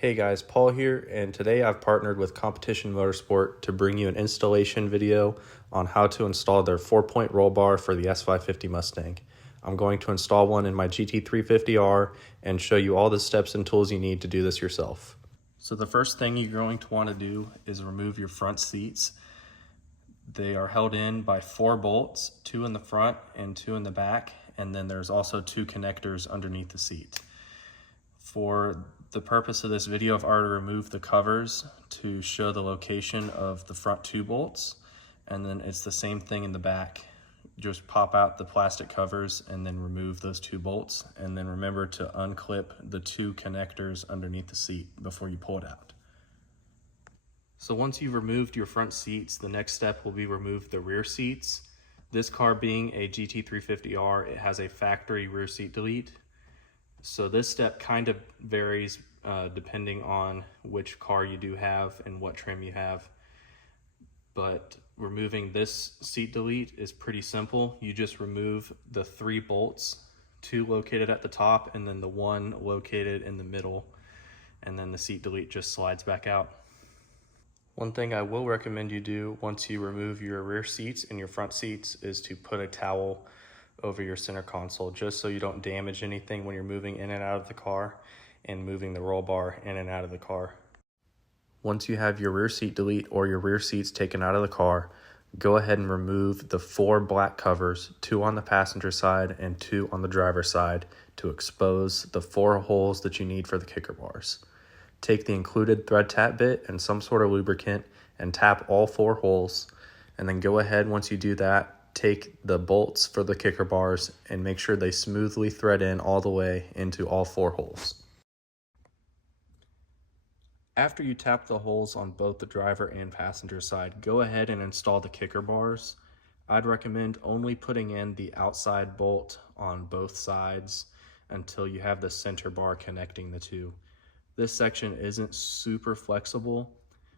Hey guys, Paul here, and today I've partnered with Competition Motorsport to bring you an installation video on how to install their 4-point roll bar for the S550 Mustang. I'm going to install one in my GT350R and show you all the steps and tools you need to do this yourself. So the first thing you're going to want to do is remove your front seats. They are held in by 4 bolts, 2 in the front and 2 in the back, and then there's also 2 connectors underneath the seat. For the purpose of this video, I've already removed the covers to show the location of the front 2 bolts, and then it's the same thing in the back. Just pop out the plastic covers and then remove those 2 bolts, and then remember to unclip the 2 connectors underneath the seat before you pull it out. So once you've removed your front seats, the next step will be remove the rear seats. This car being a GT350R, it has a factory rear seat delete. So this step kind of varies depending on which car you do have and what trim you have. But removing this seat delete is pretty simple. You just remove the 3 bolts, 2 located at the top and then the 1 located in the middle, and then the seat delete just slides back out. One thing I will recommend you do once you remove your rear seats and your front seats is to put a towel over your center console, just so you don't damage anything when you're moving in and out of the car and moving the roll bar in and out of the car. Once you have your rear seat delete or your rear seats taken out of the car, go ahead and remove the 4 black covers, 2 on the passenger side and 2 on the driver's side, to expose the 4 holes that you need for the kicker bars. Take the included thread tap bit and some sort of lubricant and tap all 4 holes, and then go ahead, once you do that, take the bolts for the kicker bars and make sure they smoothly thread in all the way into all 4 holes. After you tap the holes on both the driver and passenger side, go ahead and install the kicker bars. I'd recommend only putting in the outside bolt on both sides until you have the center bar connecting the 2. This section isn't super flexible,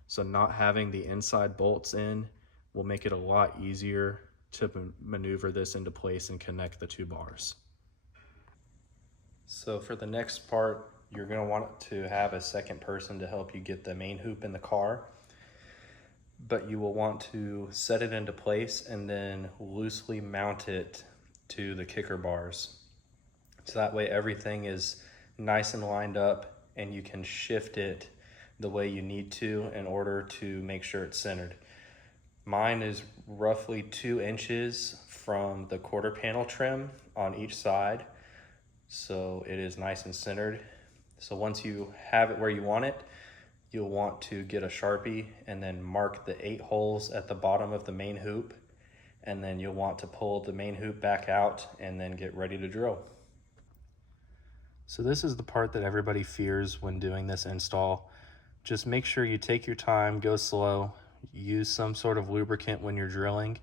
so not having the inside bolts in will make it a lot easier to maneuver this into place and connect the 2 bars. So for the next part, you're going to want to have a second person to help you get the main hoop in the car, but you will want to set it into place and then loosely mount it to the kicker bars. So that way everything is nice and lined up and you can shift it the way you need to in order to make sure it's centered. Mine is roughly 2 inches from the quarter panel trim on each side, so it is nice and centered. So once you have it where you want it, you'll want to get a Sharpie and then mark the 8 holes at the bottom of the main hoop, and then you'll want to pull the main hoop back out and then get ready to drill. So this is the part that everybody fears when doing this install. Just make sure you take your time, go slow, use some sort of lubricant when you're drilling,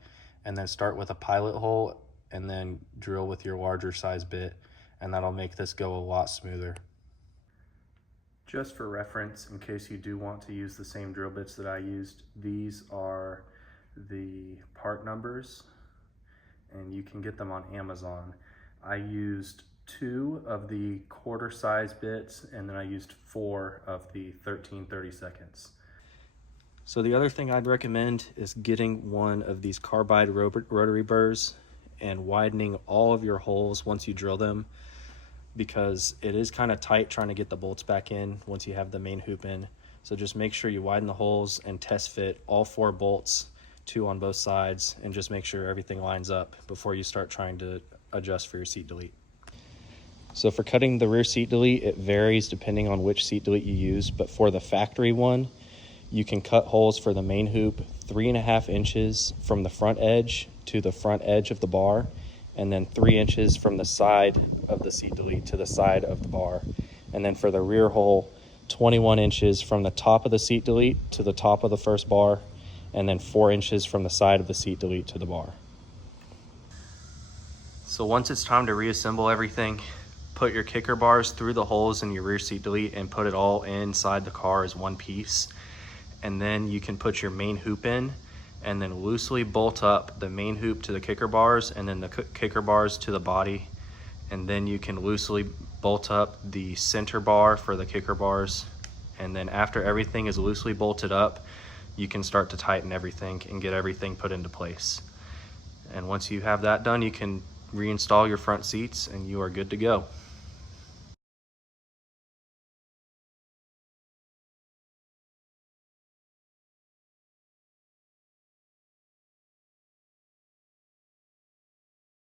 and then start with a pilot hole and then drill with your larger size bit, and that'll make this go a lot smoother. Just for reference, in case you do want to use the same drill bits that I used, these are the part numbers and you can get them on Amazon. I used 2 of the quarter size bits and then I used 4 of the 13/32. So the other thing I'd recommend is getting one of these carbide rotary burrs and widening all of your holes once you drill them, because it is kind of tight trying to get the bolts back in once you have the main hoop in. So just make sure you widen the holes and test fit all 4 bolts, 2 on both sides, and just make sure everything lines up before you start trying to adjust for your seat delete. So for cutting the rear seat delete, it varies depending on which seat delete you use, but for the factory one, you can cut holes for the main hoop 3.5 inches from the front edge to the front edge of the bar, and then 3 inches from the side of the seat delete to the side of the bar. And then for the rear hole, 21 inches from the top of the seat delete to the top of the first bar, and then 4 inches from the side of the seat delete to the bar. So once it's time to reassemble everything, put your kicker bars through the holes in your rear seat delete and put it all inside the car as one piece. And then you can put your main hoop in and then loosely bolt up the main hoop to the kicker bars and then the kicker bars to the body. And then you can loosely bolt up the center bar for the kicker bars And then after everything is loosely bolted up, you can start to tighten everything and get everything put into place. And once you have that done, you can reinstall your front seats and you are good to go.